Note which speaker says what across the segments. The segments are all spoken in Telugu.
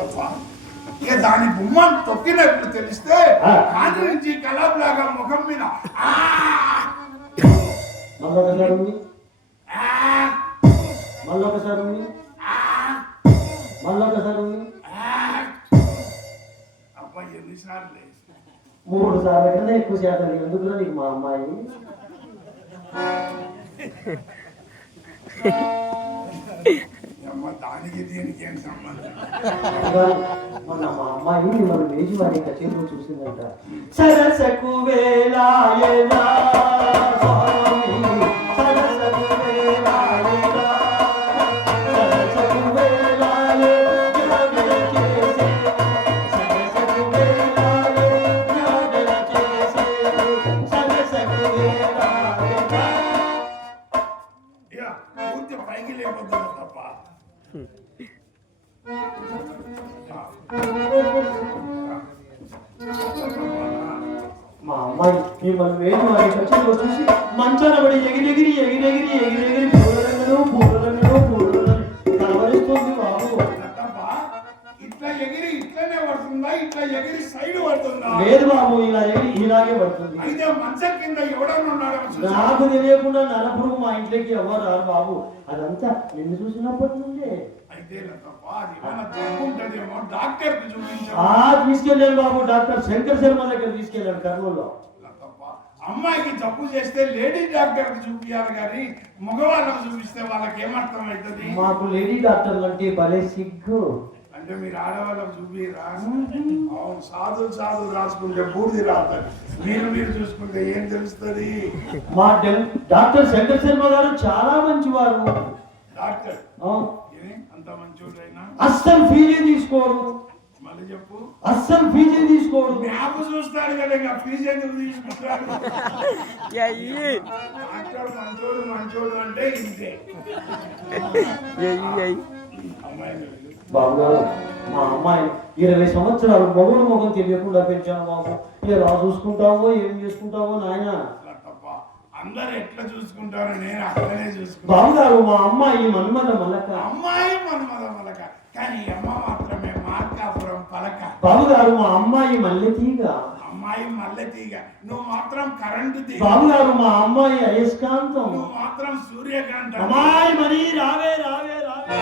Speaker 1: తప్ప. ఇక దాని గుమ్మం తొక్కినట్లు తెలిస్తే
Speaker 2: ఆ.
Speaker 1: కాని నుంచి కలాబ్లాగా ముఖం మీద
Speaker 2: మళ్ళొకసారి మళ్ళొకసారి మళ్ళొకసారి ఉంది.
Speaker 1: ఆ. అబ్బా ఎన్నిసార్లు.
Speaker 2: మూడు సార్లు కన్నా ఎక్కువ శాతం ఎందుకురా నీకు మా అమ్మాయి?
Speaker 1: అమ్మ దానికి దీనికి ఏం సంబంధం?
Speaker 2: మొన్న మా అమ్మాయి మిమ్మల్ని లేచి వారి కచేరీలో చూసిందంట. సరసకు వేలాయనా మా అమ్మాయి మిమ్మల్ని వేలు వారి కచేరీలో చూసి మంచాన పడి ఎగిరెగిరి ఎగిరెగిరి ఎగిరెగిరి పూలరంగడు పూలరంగడు కలవరిస్తుంది బాబు.
Speaker 1: ఇట్లా ఎగిరి ఇట్లనే పడుతుందా? ఇట్లా ఎగిరి సైడ్ పడుతుందా?
Speaker 2: లేదు బాబు ఇలా ఎగిరి ఇలాగే పడుతుంది.
Speaker 1: అయితే మంచం కింద ఎవడన్నా ఉన్నాడో?
Speaker 2: నాకు తెలియకుండా నలపురుగు మా ఇంట్లోకి ఎవరు రారు బాబు. అదంతా నిన్ను చూసినప్పటి నుండే.
Speaker 1: డాక్టర్
Speaker 2: తీసుకెళ్ళాను బాబు డాక్టర్ శంకర్ శర్మ దగ్గర తీసుకెళ్ళాను కర్నూలులో.
Speaker 1: అమ్మాయికి జబ్బు చేస్తే లేడీ డాక్టర్కి చూపించాలి కానీ మగవాళ్ళకి చూపిస్తే వాళ్ళకి ఏమర్థం అవుతుంది
Speaker 2: మాకు లేడీ డాక్టర్లు అంటే భలే సిగ్గు.
Speaker 1: అంటే మీరు ఆడవాళ్ళకి చూపిరా అవును సాధువు సాధువు రాసుకుంటే బూడిది రాస్తారు మీరు మీరు చూసుకుంటే ఏం తెలుస్తుంది?
Speaker 2: మా డాక్టర్ శంకర్ శర్మ గారు చాలా మంచివారు
Speaker 1: డాక్టర్
Speaker 2: ఆ,
Speaker 1: ఏ? అంత మంచోడైనా
Speaker 2: అస్సలు ఫీజే తీసుకోడు
Speaker 1: మళ్ళీ చెప్పు
Speaker 2: అస్సలు ఫీజే తీసుకోడు
Speaker 1: మ్యాప్ చూస్తాడు కదా ఇంకా ఫీజు ఎందుకు తీసుకుంటాడు
Speaker 3: అయ్యి
Speaker 1: డాక్టర్ మంచోడు మంచోడు అంటే ఇంతే.
Speaker 2: బాబు మా అమ్మాయి ఇరవై సంవత్సరాలు మొగుడు మొగం తెలియకుండా పెంచాను బాబు. ఎలా చూసుకుంటావో ఏం చేసుకుంటావో నాయన?
Speaker 1: అందరు ఎట్లా చూసుకుంటారో నేను అట్లనే చూసుకుంటాను
Speaker 2: బాబు గారు మా అమ్మాయి మన్మద మలక.
Speaker 1: అమ్మాయి మన్మద మలక కానీ అమ్మ మాత్రమే మార్కాపురం పలక.
Speaker 2: బాబు గారు మా అమ్మాయి మల్లె తీగ.
Speaker 1: అమ్మాయి మల్లె తీగ. నువ్వు మాత్రం కరెంటు తీగ.
Speaker 2: బాబు గారు మా అమ్మాయి అయస్కాంతం.
Speaker 1: నువ్వు మాత్రం సూర్యకాంత.
Speaker 2: అమ్మాయి మరి రావే రావే రావే.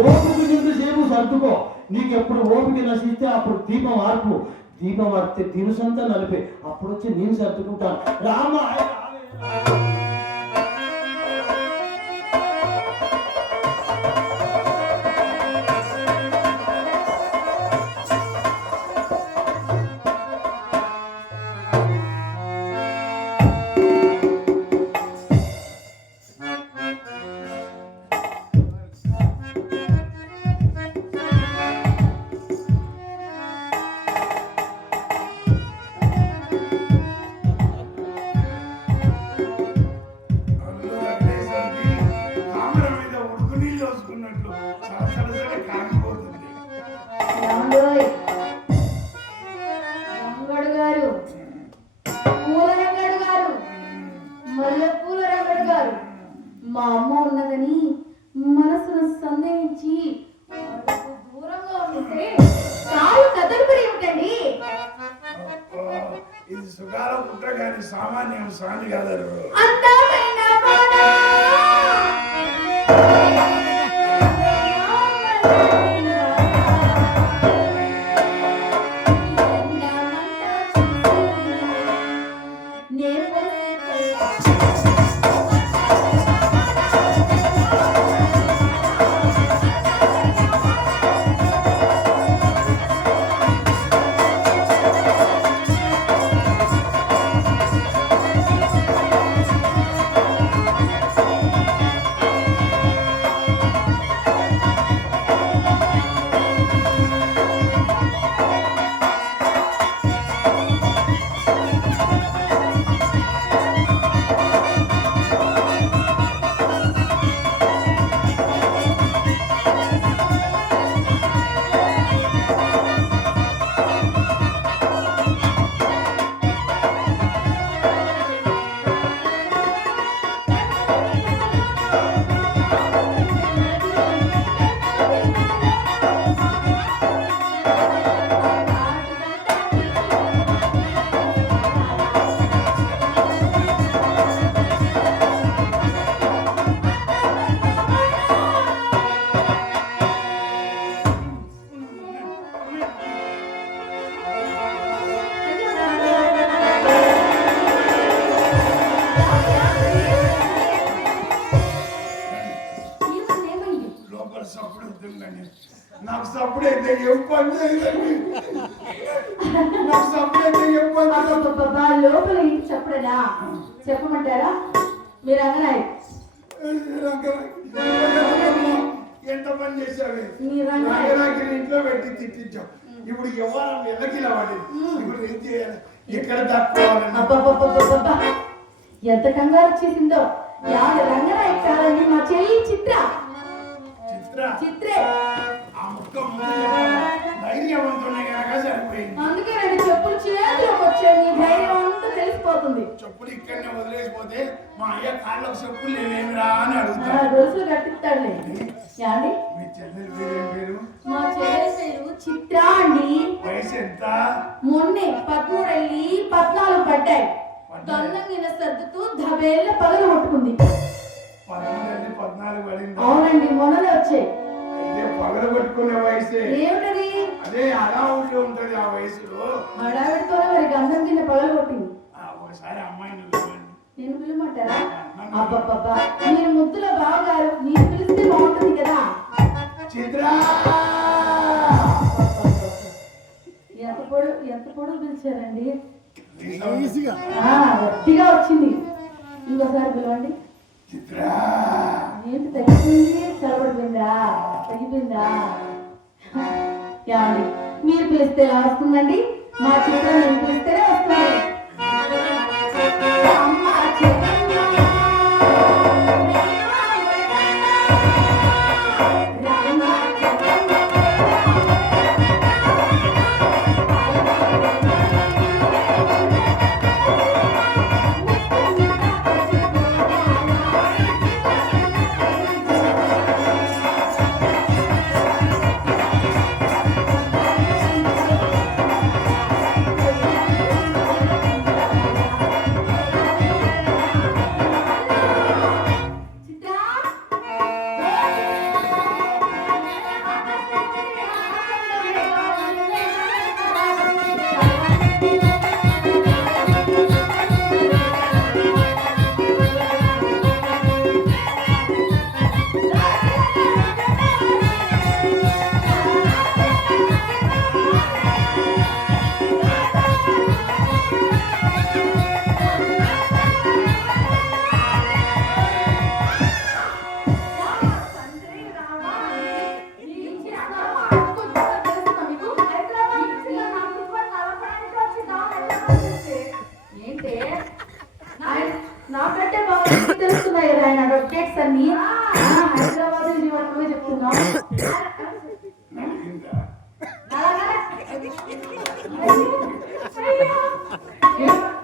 Speaker 2: ఓపిక నీకు ఎప్పుడు ఓపిక నశిస్తే అప్పుడు దీపం ఆర్పు. దీపం ఆర్పితే దినుసంతా నలిపే. అప్పుడు వచ్చి నేను సర్దుకుంటాను. రామ
Speaker 4: పూల రంగడు గారు మా అమ్మ ఉన్నదని మనసును సందేహించి దూరంగా ఉంటే ఏమిటండి?
Speaker 1: ఇది సుఖాల పుట్ట కానీ సామాన్యం సాని కదరు.
Speaker 4: అందమైన?
Speaker 1: సప్పుడు అయితే ఏం పని చేయదండి నాకు సప్పుడు అయితే ఏం పని చేయదు.
Speaker 4: అబ్బబ్బబ్బా, లోపల ఇంటి చెప్పడనా చెప్పమంటారా? మీరు అంగనాయి
Speaker 1: ఎంత పని చేశావే? ఇంట్లో పెట్టి తిట్టించాం. ఇప్పుడు ఏం చేయాలి. ఎక్కడ
Speaker 4: అబ్బబ్బబ్బబ్బబ్బా. ఎంత కంగారు వచ్చేసిందో. యాడ రంగనాయక్ కాదండి మా చెల్లి చిత్ర.
Speaker 1: చిత్ర?
Speaker 4: చిత్రే.
Speaker 1: చెప్పాలి. ధైర్యవంతునే కనుక సరిపోయింది.
Speaker 4: అందుకే రెండు చెప్పులు చేతిలోకి ధైర్యం అంతా తెలిసిపోతుంది.
Speaker 1: చెప్పులు ఇక్కడనే వదిలేసిపోతే మా అయ్య కాళ్ళకు చెప్పులు లేవేమిరా అని అడుగుతాడు.
Speaker 4: గొలుసులు కట్టిస్తాడులే
Speaker 1: మీ చెల్లెలు పేరేం పేరు?
Speaker 4: మా చెల్లి పేరు చిత్ర అండి.
Speaker 1: వయసు ఎంత?
Speaker 4: మొన్నే పదమూడు వెళ్ళి పద్నాలుగు పడ్డాయి. దొంగగిన సర్దుతూ దబేళ్ళ పగలు కొట్టుకుంది.
Speaker 1: పదమూడు పద్నాలుగు పడింది?
Speaker 4: అవునండి మొన్ననే వచ్చాయి.
Speaker 1: అయితే పగల కొట్టుకునే వయసే.
Speaker 4: ఏమిటది?
Speaker 1: అదే అలా ఉండి ఉంటది ఆ వయసులో.
Speaker 4: హడావిడితోనే మరి గంధం కింద పగలు కొట్టింది
Speaker 1: ఆ ఒకసారి అమ్మాయిని.
Speaker 4: నేను పిలవమంటారా? అబ్బబ్బబ్బా మీరు ముద్దులో బావగారు మీరు పిలిస్తే బాగుంటుంది కదా.
Speaker 1: చిత్ర!
Speaker 4: ఎంత పొడు ఎంత పొడుగు పిలిచారండి?
Speaker 1: ఈజీగా
Speaker 4: గట్టిగా వచ్చింది. ఇంకోసారి పిలవండి.
Speaker 1: చిత్ర.
Speaker 4: ఏంటి తగ్గిపోయింది? చదవడిపోయిందా తగ్గిపోయిందా? ఏమండి మీరు పిలిస్తే ఎలా వస్తుందండి మా చిత్రం నేను పిలిస్తేనే వస్తుంది. అమ్మ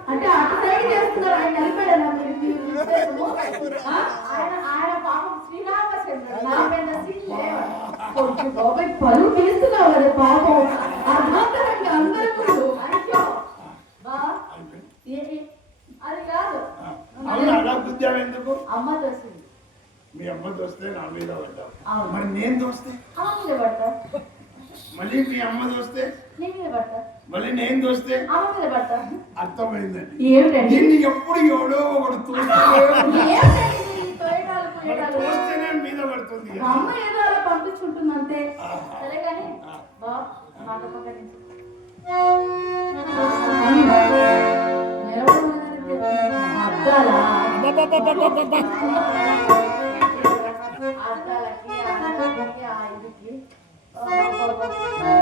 Speaker 4: అంటే అటు సైడ్ చేస్తున్నారు ఆయన నిలబడారా మీరు మీ ఉద్దేశము? ఆ? ఆయన ఆయన పాపం శ్రీరామచంద్రుడు నా మీద సీన్ లేవా? కొంచెం బాబాయ్ పరువు తీస్తున్నావు కదా పాపం అర్ధాంతరంగా అందరూ ముందు. అయ్యో బా ఏ- ఏ- అది కాదు
Speaker 1: అవును అలా గుద్దావు ఎందుకు
Speaker 4: అమ్మ దోసింది
Speaker 1: మీ అమ్మ దోస్తే నా మీద పడ్డావు. మరి నేను దోస్తే
Speaker 4: అమ్మ మీద
Speaker 1: మళ్ళీ మీ అమ్మ దోస్తే? మళ్ళీ నేను దోస్తే? అర్థమైందండి. దీన్ని ఎప్పుడు ఎవడో ఒకడు తోస్తూనే మీద పడుతుంది
Speaker 4: మా
Speaker 1: కదా.
Speaker 4: అమ్మ ఏదో అలా పంపించుంటుంది అంతే. సరే కానీ Oh, oh.